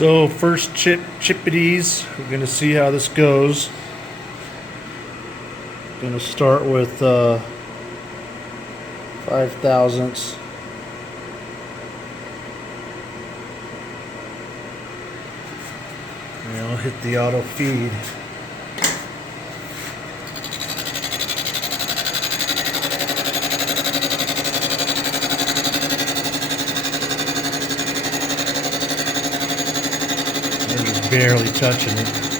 So first chippities, we're going to see how this goes. Going to start with 5 thousandths. And I'll hit the auto feed. They're just barely touching it.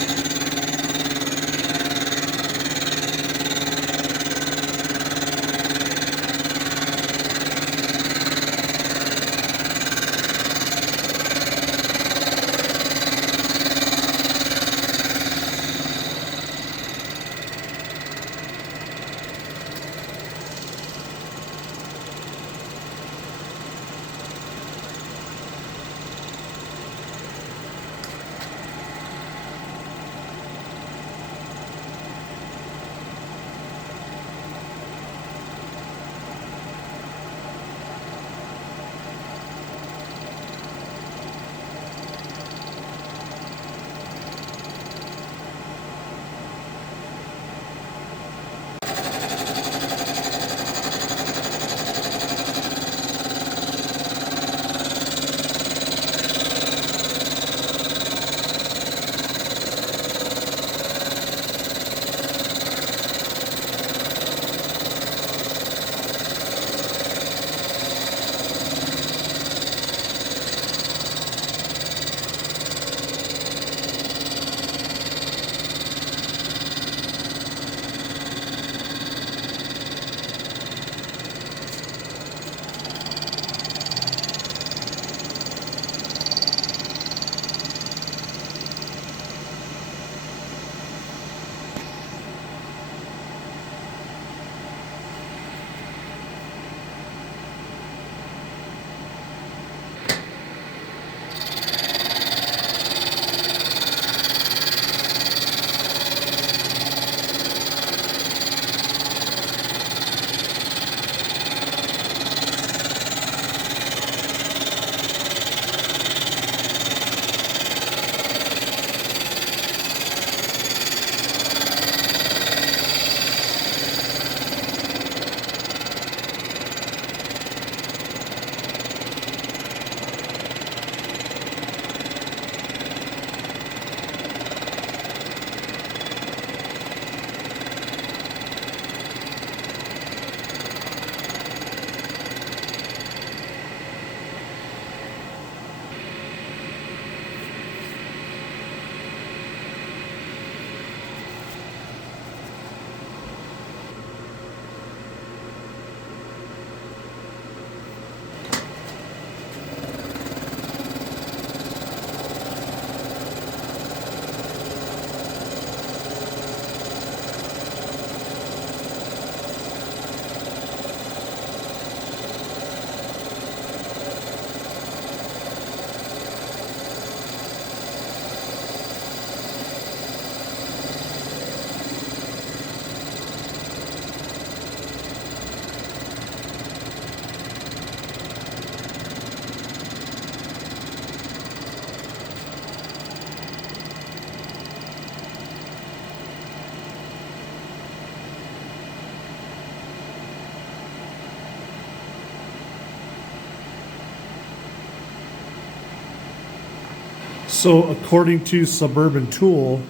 So according to Suburban Tool,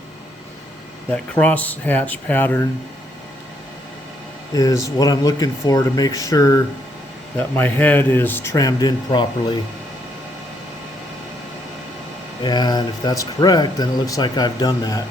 that cross hatch pattern is what I'm looking for to make sure that my head is trammed in properly. And if that's correct, then it looks like I've done that.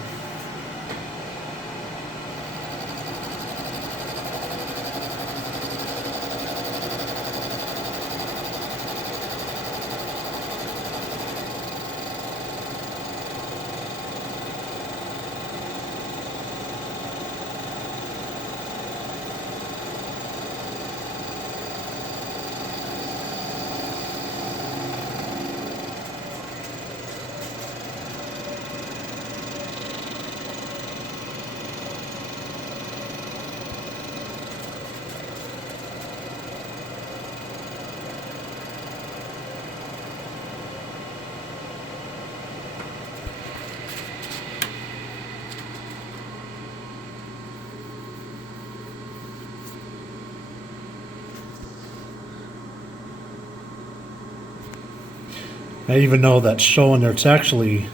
Even though that's showing there, it's actually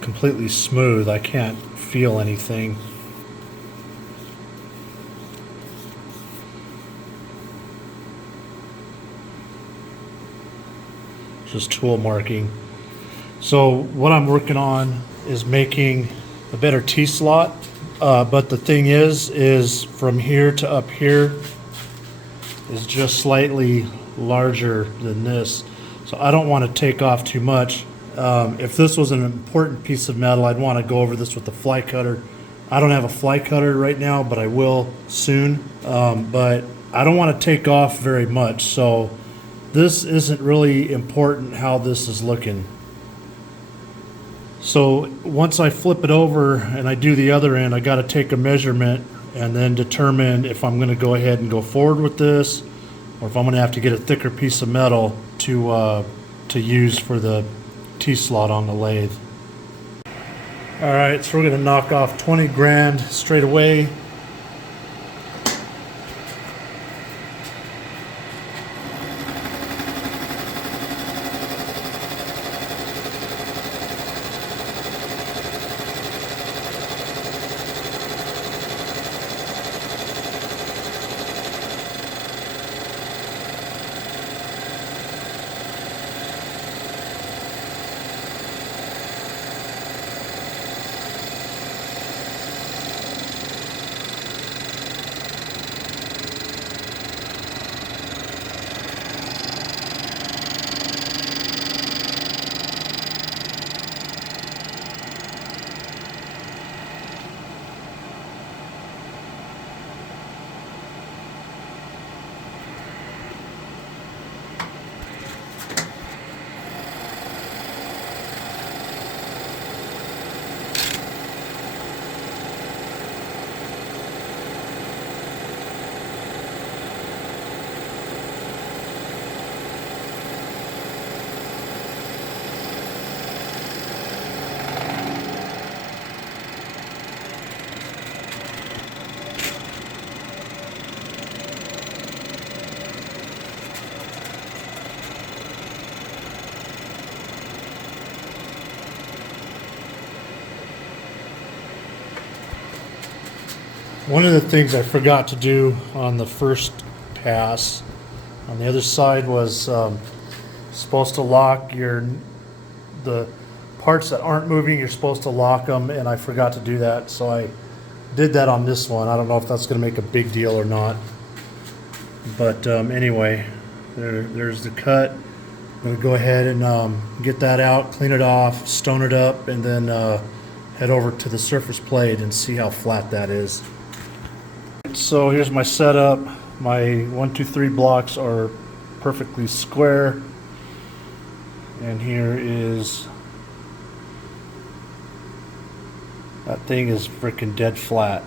completely smooth. I can't feel anything. Just tool marking. So what I'm working on is making a better T-slot, but the thing is from here to up here is just slightly larger than this. So I don't want to take off too much. If this was an important piece of metal, I'd want to go over this with a fly cutter. I don't have a fly cutter right now, but I will soon. But I don't want to take off very much, so this isn't really important how this is looking. So once I flip it over and I do the other end, I got to take a measurement and then determine if I'm going to go ahead and go forward with this, or if I'm going to have to get a thicker piece of metal to use for the T-slot on the lathe. All right, so we're going to knock off 20 grand straight away. One of the things I forgot to do on the first pass on the other side was supposed to lock the parts that aren't moving, you're supposed to lock them, and I forgot to do that, so I did that on this one. I don't know if that's going to make a big deal or not, but anyway, there's the cut. I'm going to go ahead and get that out, clean it off, stone it up, and then head over to the surface plate and see how flat that is. So here's my setup. My 1, 2, 3 blocks are perfectly square, and here is, that thing is freaking dead flat.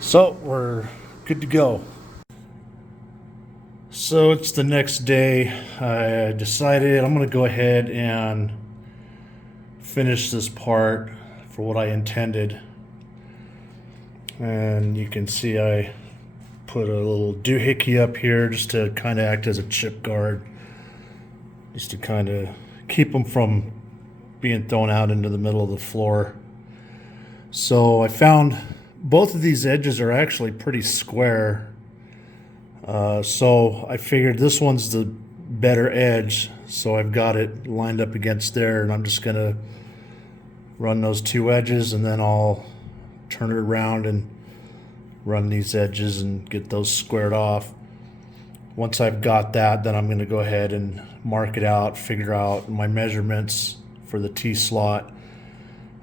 So we're good to go. So it's the next day. I decided I'm going to go ahead and finish this part for what I intended. And you can see I put a little doohickey up here just to kind of act as a chip guard, just to kind of keep them from being thrown out into the middle of the floor. So I found both of these edges are actually pretty square. So I figured this one's the better edge, so I've got it lined up against there, and I'm just gonna run those two edges, and then I'll turn it around and run these edges and get those squared off. Once I've got that, then I'm going to go ahead and mark it out, figure out my measurements for the T-slot,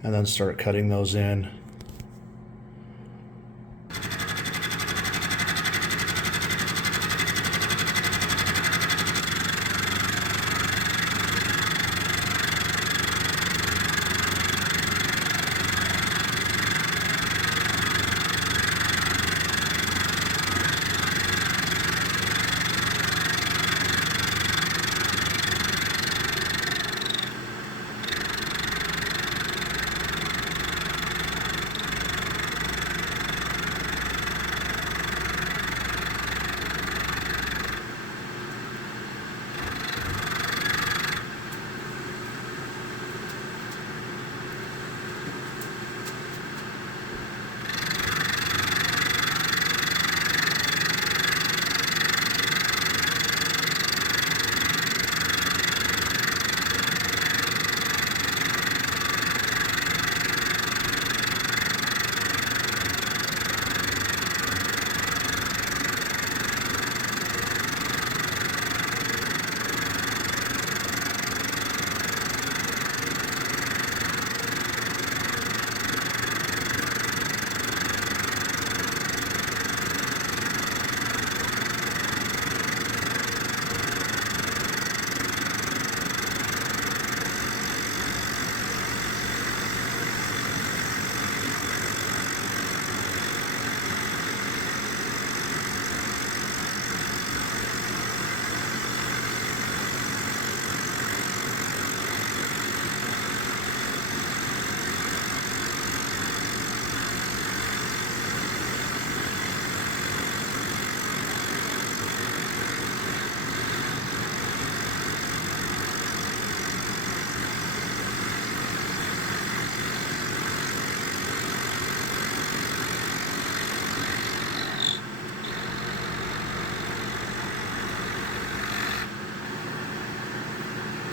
and then start cutting those in.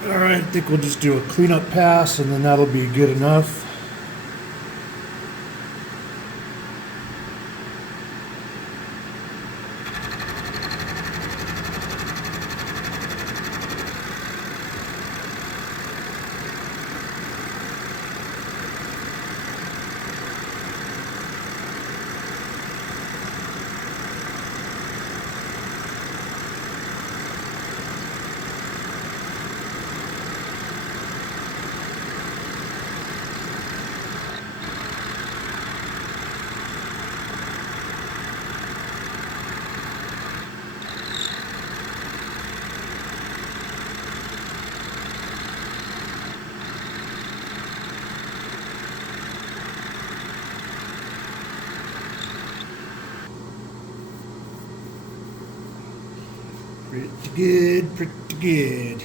Alright, I think we'll just do a cleanup pass and then that'll be good enough. Pretty good, pretty good.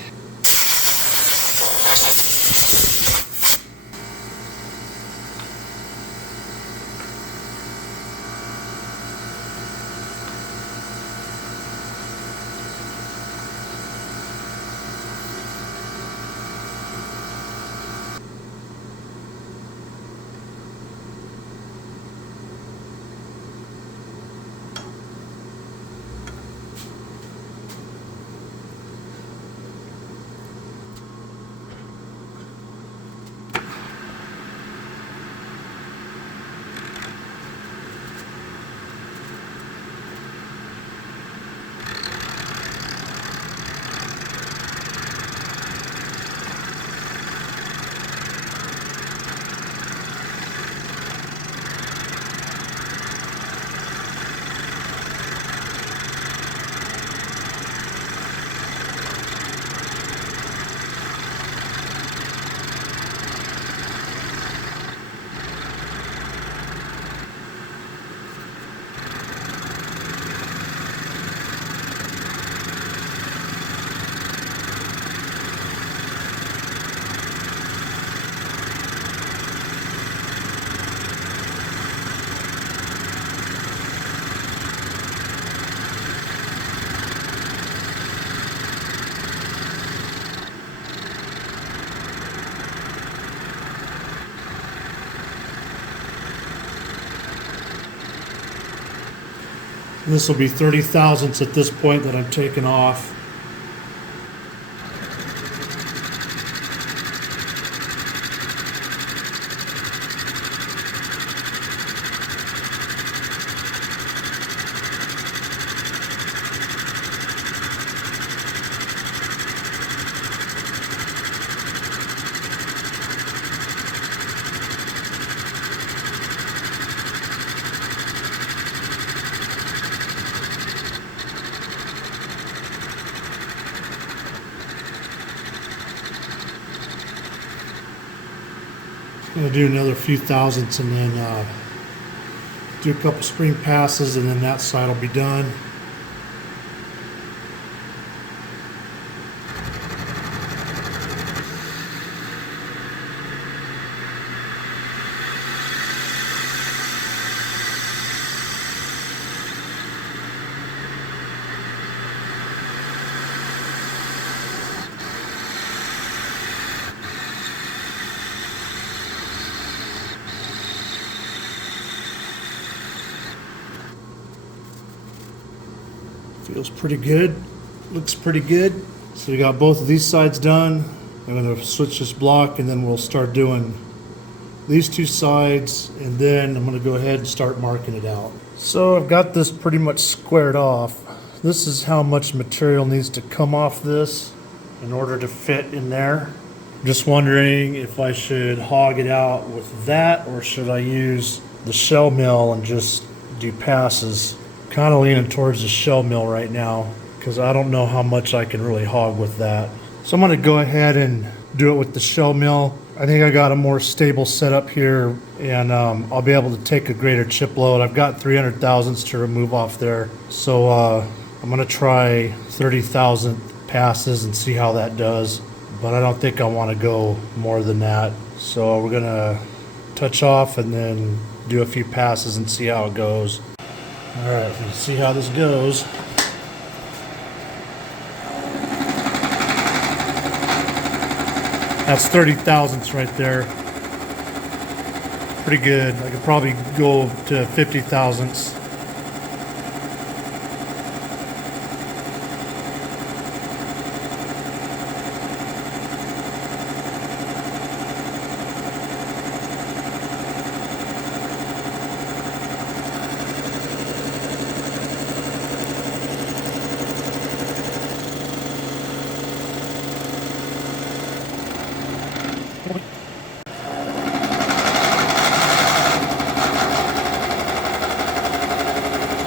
This will be 30 thousandths at this point that I'm taking off. I'm going to do another few thousandths and then do a couple spring passes and then that side will be done. Feels pretty good, looks pretty good. So we got both of these sides done. I'm going to switch this block and then we'll start doing these two sides and then I'm going to go ahead and start marking it out. So I've got this pretty much squared off. This is how much material needs to come off this in order to fit in there. I'm just wondering if I should hog it out with that or should I use the shell mill and just do passes. Kind of leaning towards the shell mill right now because I don't know how much I can really hog with that. So I'm going to go ahead and do it with the shell mill. I think I got a more stable setup here and I'll be able to take a greater chip load. I've got 300 thousandths to remove off there. So I'm going to try 30 thousandth passes and see how that does. But I don't think I want to go more than that. So we're going to touch off and then do a few passes and see how it goes. Alright, let's see how this goes. That's 30 thousandths right there. Pretty good. I could probably go to 50 thousandths.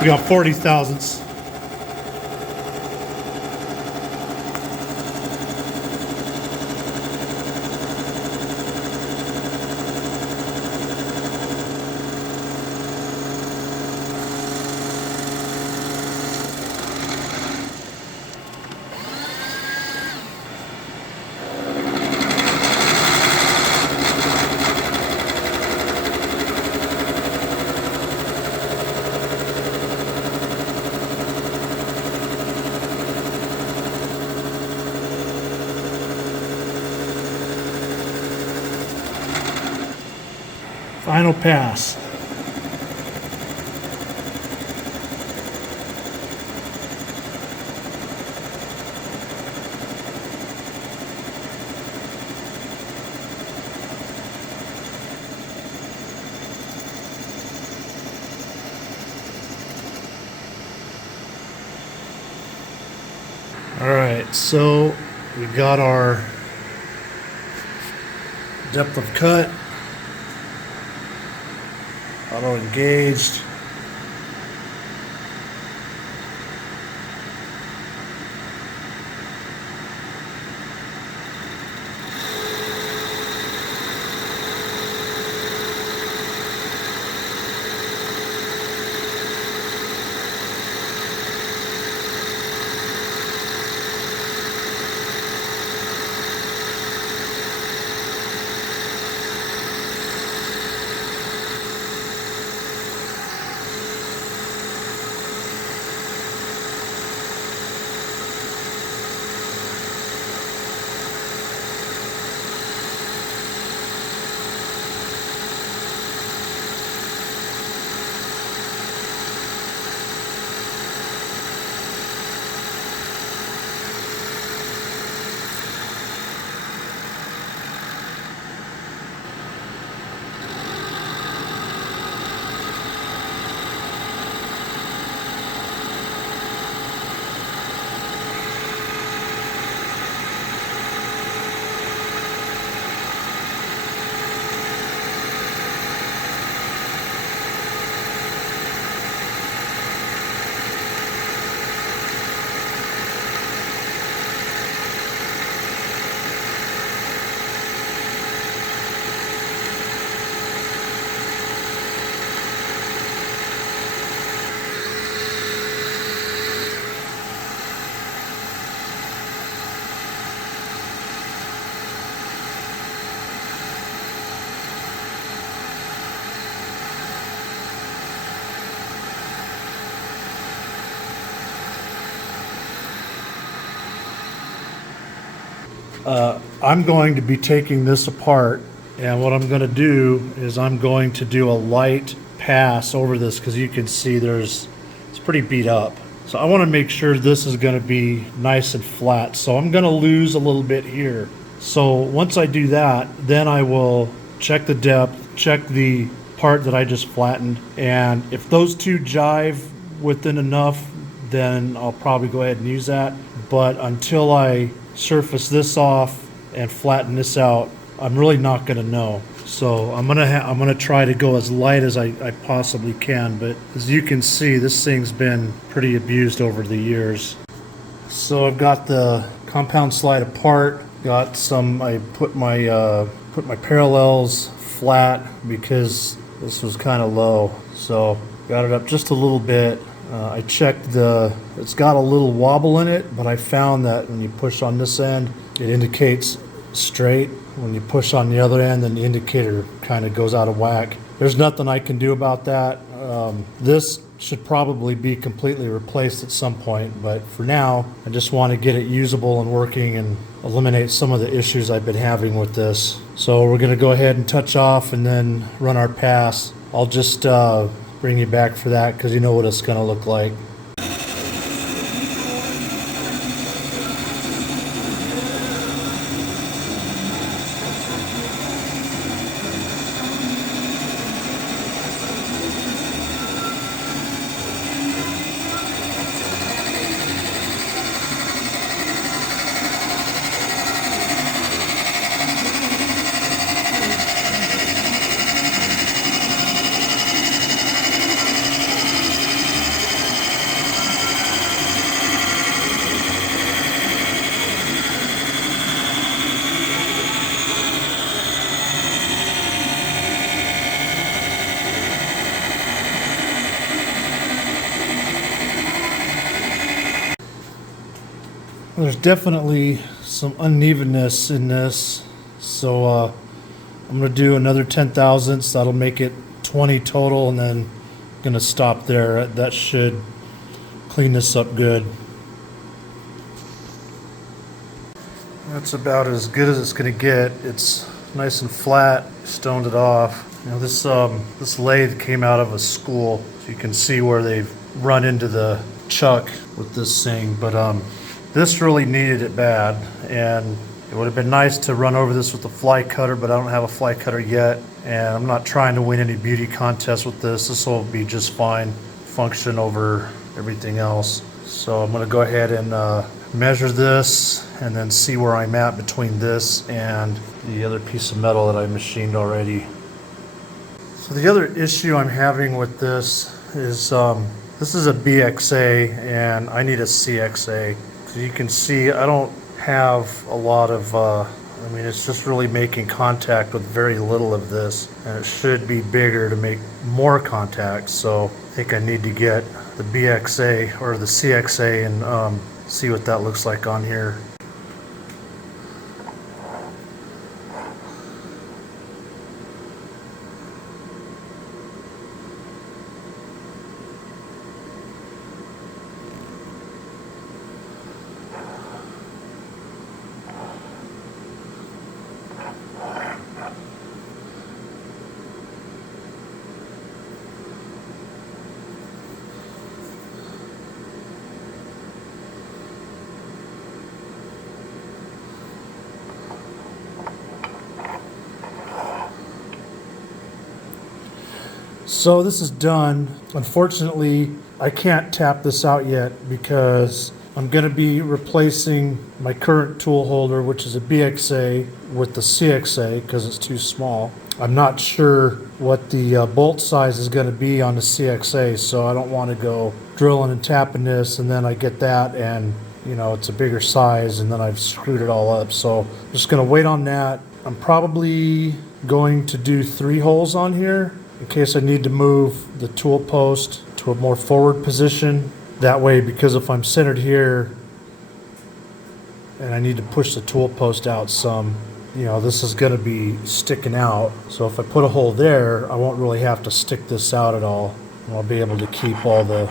We got 40 thousandths. Final pass. All right, so we got our depth of cut, auto engaged. I'm going to be taking this apart, and what I'm going to do is I'm going to do a light pass over this because you can see it's pretty beat up. So I want to make sure this is going to be nice and flat. So I'm going to lose a little bit here. So once I do that, then I will check the depth, check the part that I just flattened, and if those two jive within enough, then I'll probably go ahead and use that. But until I surface this off and flatten this out, I'm really not going to know. So I'm gonna try to go as light as I possibly can. But as you can see, this thing's been pretty abused over the years. So I've got the compound slide apart. Got some. I put my parallels flat because this was kind of low. So got it up just a little bit. I checked it's got a little wobble in it, but I found that when you push on this end, it indicates straight. When you push on the other end, then the indicator kind of goes out of whack. There's nothing I can do about that. This should probably be completely replaced at some point, but for now, I just want to get it usable and working and eliminate some of the issues I've been having with this. So we're going to go ahead and touch off and then run our pass. I'll just bring you back for that because you know what it's going to look like. There's definitely some unevenness in this, so I'm going to do another 10 thousandths. That'll make it 20 total, and then I'm going to stop there. That should clean this up good. That's about as good as it's going to get. It's nice and flat. Stoned it off. You know, this lathe came out of a school, so you can see where they've run into the chuck with this thing, but this really needed it bad, and it would have been nice to run over this with a fly cutter, but I don't have a fly cutter yet, and I'm not trying to win any beauty contests with this. This will be just fine function over everything else. So I'm going to go ahead and measure this and then see where I'm at between this and the other piece of metal that I machined already. So the other issue I'm having with this is this is a BXA and I need a CXA. So you can see I don't have a lot of, I mean, it's just really making contact with very little of this, and it should be bigger to make more contact. So I think I need to get the BXA or the CXA and see what that looks like on here. So this is done. Unfortunately, I can't tap this out yet because I'm going to be replacing my current tool holder, which is a BXA, with the CXA because it's too small. I'm not sure what the bolt size is going to be on the CXA, so I don't want to go drilling and tapping this and then I get that and you know it's a bigger size and then I've screwed it all up. So I'm just going to wait on that. I'm probably going to do 3 holes on here in case I need to move the tool post to a more forward position. That way, because if I'm centered here and I need to push the tool post out some, you know, this is going to be sticking out. So if I put a hole there, I won't really have to stick this out at all. And I'll be able to keep all the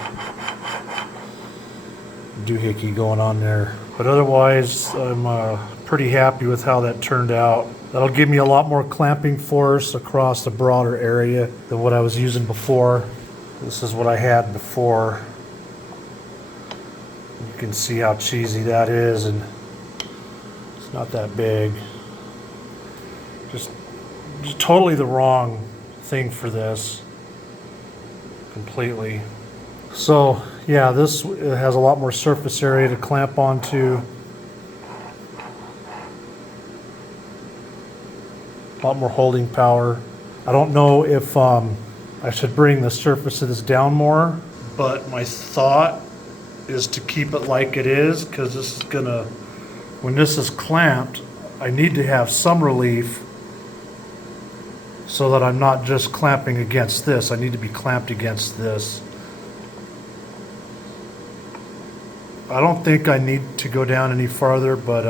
doohickey going on there. But otherwise, I'm pretty happy with how that turned out. That'll give me a lot more clamping force across a broader area than what I was using before. This is what I had before. You can see how cheesy that is, and it's not that big. Just totally the wrong thing for this. Completely. So yeah, this has a lot more surface area to clamp onto. A lot more holding power. I don't know if I should bring the surface of this down more, but my thought is to keep it like it is, because this is gonna, when this is clamped, I need to have some relief so that I'm not just clamping against this. I need to be clamped against this. I don't think I need to go down any farther, but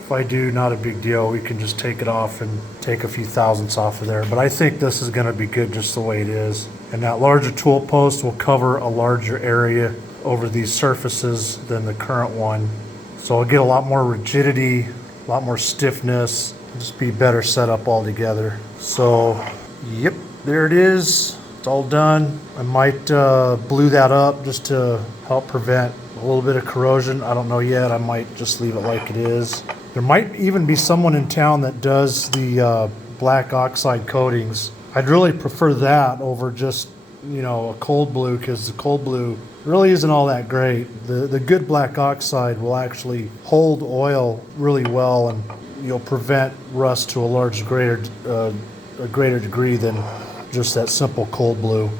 if I do, not a big deal. We can just take it off and take a few thousandths off of there. But I think this is going to be good just the way it is. And that larger tool post will cover a larger area over these surfaces than the current one. So I'll get a lot more rigidity, a lot more stiffness, just be better set up altogether. So, yep, there it is. It's all done. I might blue that up just to help prevent a little bit of corrosion. I don't know yet. I might just leave it like it is. There might even be someone in town that does the black oxide coatings. I'd really prefer that over just, you know, a cold blue, because the cold blue really isn't all that great. The good black oxide will actually hold oil really well, and you'll prevent rust to a greater degree than just that simple cold blue.